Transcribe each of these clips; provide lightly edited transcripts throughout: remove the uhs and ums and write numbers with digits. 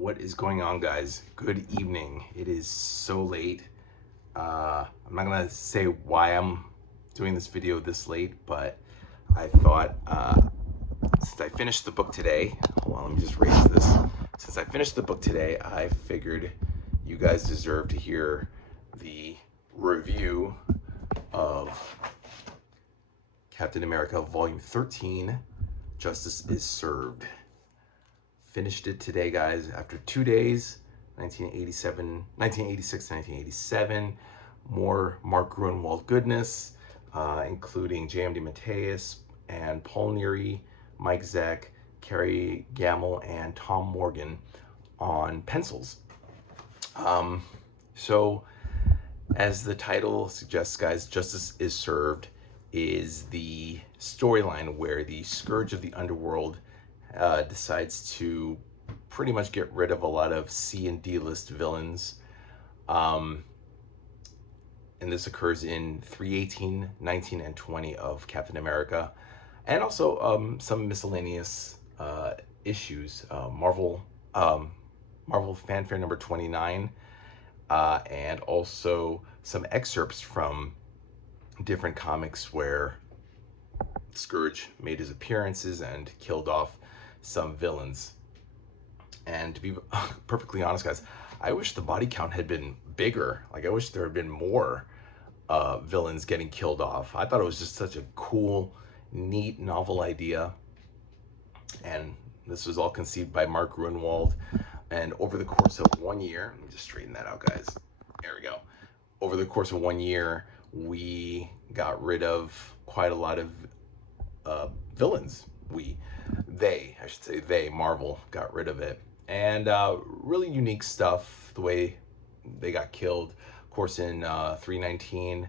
What is going on, guys? Good evening. It is so late. I'm not gonna say why I'm doing this video this late, but I thought since I finished the book today, hold on, let me just raise this. Since I finished the book today, I figured you guys deserve to hear the review of Captain America Volume 13, Justice is Served. Finished it today, guys, after 2 days, 1986 to 1987. More Mark Gruenwald goodness, including J.M. DeMatteis and Paul Neary, Mike Zeck, Kerry Gamble, and Tom Morgan on pencils. So, as the title suggests, guys, Justice is Served is the storyline where the Scourge of the Underworld decides to pretty much get rid of a lot of C and D list villains. And this occurs in 318, 19, and 20 of Captain America. And also some miscellaneous issues. Marvel Fanfare number 29. And also some excerpts from different comics where Scourge made his appearances and killed off some villains. And to be perfectly honest, guys, I wish the body count had been bigger. Like, I wish there had been more villains getting killed off. I thought it was just such a cool, neat, novel idea. And this was all conceived by Mark Gruenwald. And over the course of 1 year, let me just straighten that out, guys. There we go. Over the course of 1 year, we got rid of quite a lot of villains. Marvel got rid of it. And really unique stuff, the way they got killed. Of course, in 319,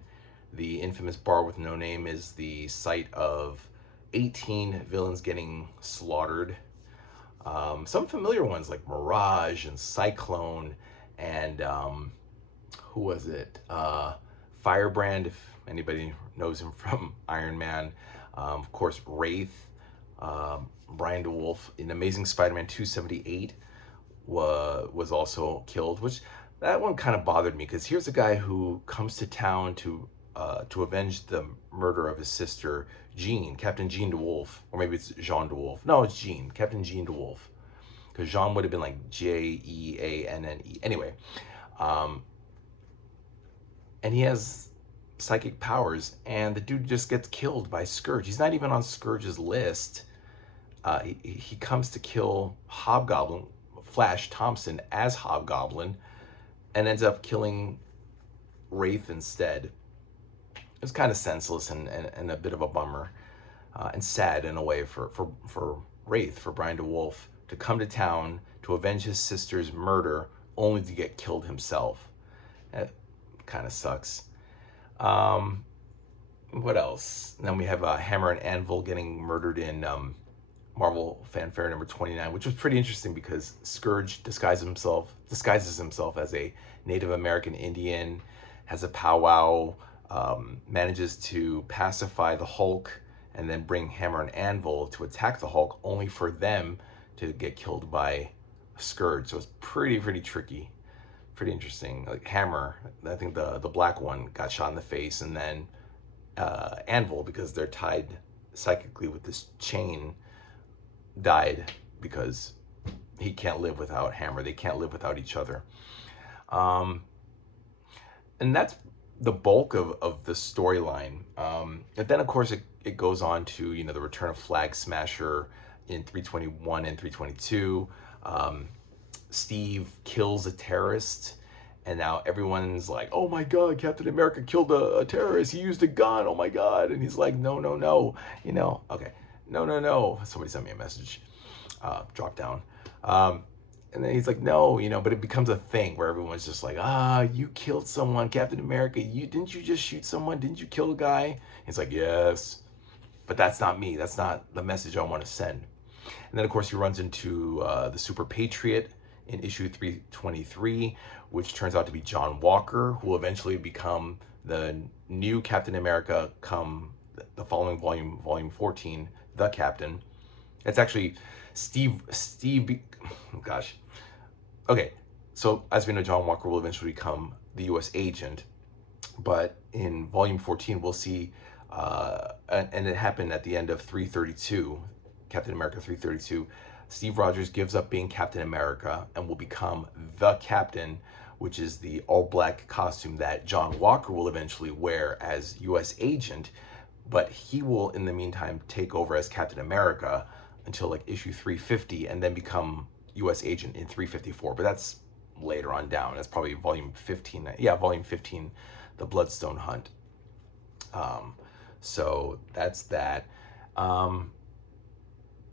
the infamous Bar with No Name is the site of 18 villains getting slaughtered. Some familiar ones like Mirage and Cyclone and who was it? Firebrand, if anybody knows him from Iron Man. Of course, Wraith, Brian DeWolf in Amazing Spider-Man 278 was also killed, which that one kind of bothered me because here's a guy who comes to town to avenge the murder of his sister Jean, Captain Jean DeWolf, or maybe it's Jean DeWolf. No, it's Jean, Captain Jean DeWolf, because Jean would have been like Jeanne. Anyway, and he has psychic powers, and the dude just gets killed by Scourge. He's not even on Scourge's list. He comes to kill Hobgoblin, Flash Thompson as Hobgoblin, and ends up killing Wraith instead. It was kind of senseless and a bit of a bummer, and sad in a way for Wraith, for Brian DeWolf, to come to town to avenge his sister's murder only to get killed himself. That kind of sucks. What else? And then we have Hammer and Anvil getting murdered in Marvel Fanfare number 29, which was pretty interesting because Scourge disguises himself as a Native American Indian, has a powwow, manages to pacify the Hulk, and then bring Hammer and Anvil to attack the Hulk, only for them to get killed by Scourge. So it's pretty tricky, pretty interesting. Like Hammer, I think the black one got shot in the face, and then Anvil, because they're tied psychically with this chain, died because he can't live without Hammer. They can't live without each other. And that's the bulk of the storyline. And then, of course, it goes on to, the return of Flag Smasher in 321 and 322. Steve kills a terrorist, and now everyone's like, oh my God, Captain America killed a terrorist. He used a gun. Oh my God. And he's like, no. Okay. No. Somebody sent me a message. Drop down. And then he's like, no, but it becomes a thing where everyone's just like, you killed someone, Captain America. Didn't you just shoot someone? Didn't you kill a guy? He's like, yes, but that's not me. That's not the message I want to send. And then, of course, he runs into the Super Patriot in issue 323, which turns out to be John Walker, who will eventually become the new Captain America come the following volume 14, The Captain. It's actually Steve, gosh, Okay, so as we know, John Walker will eventually become the U.S. agent, but in Volume 14, we'll see, and it happened at the end of 332, Captain America 332. Steve Rogers gives up being Captain America and will become the Captain, which is the all-black costume that John Walker will eventually wear as U.S. agent, but he will, in the meantime, take over as Captain America until like issue 350, and then become U.S. agent in 354. But that's later on down. That's probably volume 15. Yeah, volume 15, the Bloodstone Hunt. Um, so that's that. Um,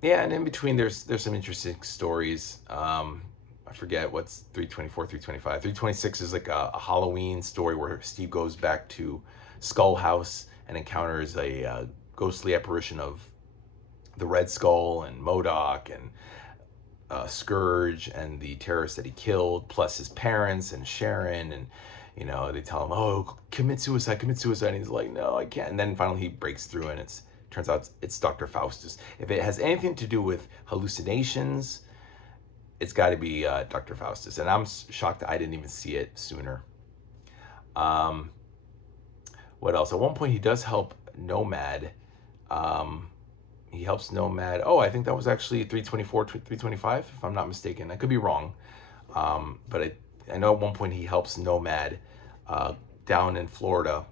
yeah, and in between, there's some interesting stories. I forget what's 324, 325. 326 is like a Halloween story where Steve goes back to Skull House and encounters a ghostly apparition of the Red Skull and MODOK and Scourge and the terrorists that he killed, plus his parents and Sharon. And, you know, they tell him, oh, commit suicide, commit suicide. And he's like, no, I can't. And then finally he breaks through, and turns out it's Dr. Faustus. If it has anything to do with hallucinations, it's got to be Dr. Faustus. And I'm shocked I didn't even see it sooner. Um, what else? At one point, he does help Nomad. Um, he helps Nomad. Oh, I think that was actually 324, 325, if I'm not mistaken. I could be wrong. But I know at one point he helps Nomad down in Florida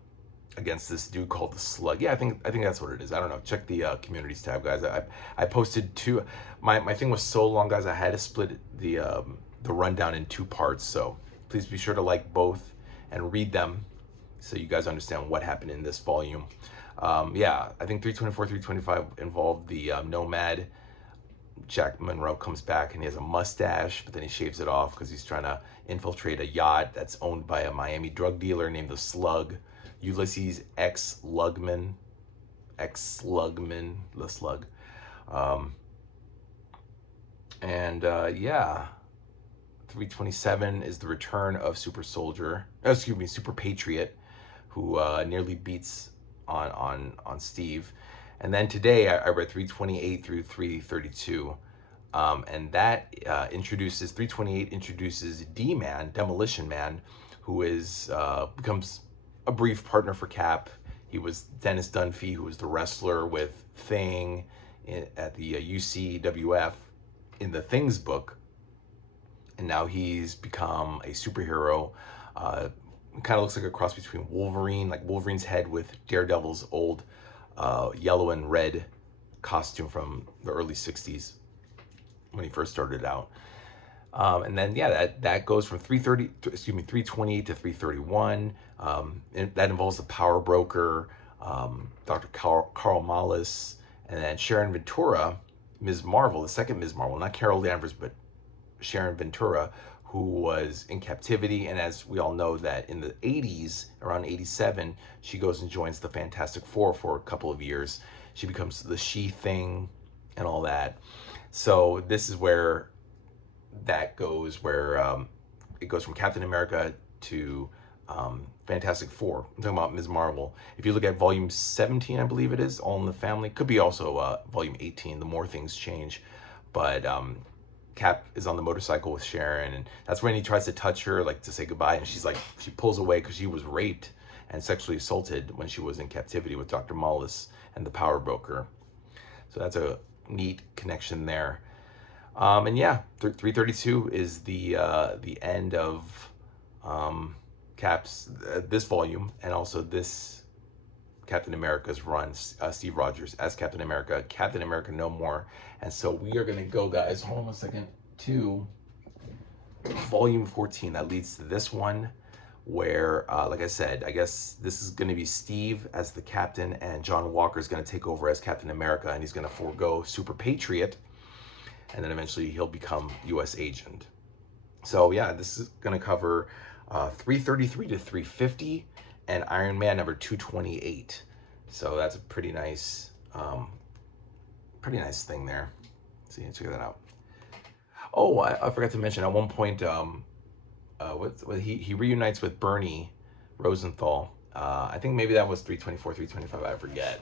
against this dude called the Slug. Yeah, I think that's what it is. I don't know. Check the communities tab, guys. I posted two. My thing was so long, guys. I had to split the rundown in two parts. So please be sure to like both and read them so you guys understand what happened in this volume. Yeah, I think 324, 325 involved the Nomad. Jack Monroe comes back and he has a mustache, but then he shaves it off because he's trying to infiltrate a yacht that's owned by a Miami drug dealer named the Slug. Ulysses X. Slugman, the Slug. Um, and yeah, 327 is the return of Super Soldier, Super Patriot, who nearly beats on Steve. And then today I read 328 through 332. And that introduces 328 introduces D-Man, Demolition Man, who is becomes a brief partner for Cap. He was Dennis Dunphy, who was the wrestler with Thing at the UCWF in the Things book, and now he's become a superhero. Kind of looks like a cross between Wolverine, like Wolverine's head, with Daredevil's old yellow and red costume from the early 60s when he first started out. And then, yeah, that goes from 328 to 331. And that involves the Power Broker, Dr. Carl Malus, and then Sharon Ventura, Ms. Marvel, the second Ms. Marvel, not Carol Danvers, but Sharon Ventura, who was in captivity. And as we all know, that in the 80s, around 87, she goes and joins the Fantastic Four for a couple of years. She becomes the She-Thing and all that. So this is where that goes, where it goes from Captain America to Fantastic Four. I'm talking about Ms. Marvel. If you look at volume 17, I believe it is, All in the Family, could be also volume 18, The More Things Change. But Cap is on the motorcycle with Sharon, and that's when he tries to touch her, like to say goodbye, and she's like, she pulls away because she was raped and sexually assaulted when she was in captivity with Dr. Mullis and the Power Broker. So that's a neat connection there. And yeah, 332 is the end of Cap's this volume, and also this Captain America's run. Steve Rogers as Captain America, Captain America No More. And so we are gonna go, guys, hold on a second, to volume 14. That leads to this one, where like I said, I guess this is going to be Steve as the captain, and John Walker is going to take over as Captain America, and he's going to forego Super Patriot, and then eventually he'll become U.S. agent. So yeah, this is going to cover 333 to 350 and Iron Man number 228. So that's a pretty nice thing there. See, check that out. Oh, I forgot to mention, at one point, he reunites with Bernie Rosenthal. I think maybe that was 324, 325. I forget.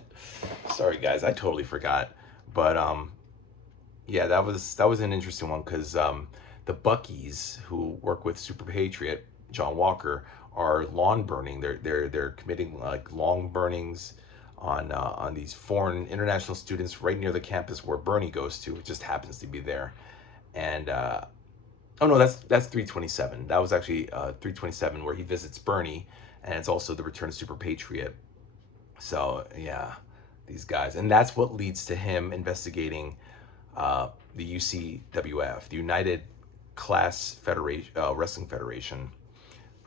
Sorry, guys, I totally forgot. But yeah, that was an interesting one, because The Buckies, who work with Super Patriot John Walker, are lawn burning. They're committing like lawn burnings on these foreign international students right near the campus where Bernie goes to. It just happens to be there. And oh no, that's 327. That was actually 327 where he visits Bernie, and it's also the Return of Super Patriot. So yeah, these guys, and that's what leads to him investigating the UCWF, the United Class Federation, Wrestling Federation,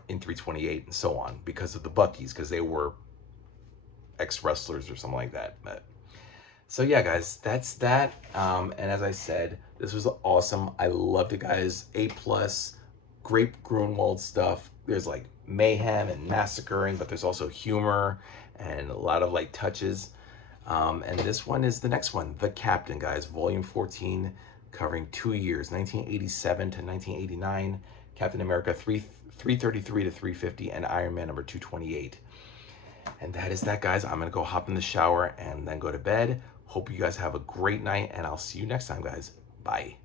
in 328, and so on, because of the Buckies, because they were ex wrestlers or something like that. But so yeah, guys, that's that. And as I said, this was awesome. I loved it, guys. A+, great Grunwald stuff. There's like mayhem and massacring, but there's also humor and a lot of like touches. And this one is the next one, The Captain, guys, volume 14, covering 2 years, 1987 to 1989, Captain America 333 to 350, and Iron Man number 228. And that is that, guys. I'm going to go hop in the shower and then go to bed. Hope you guys have a great night, and I'll see you next time, guys. Bye.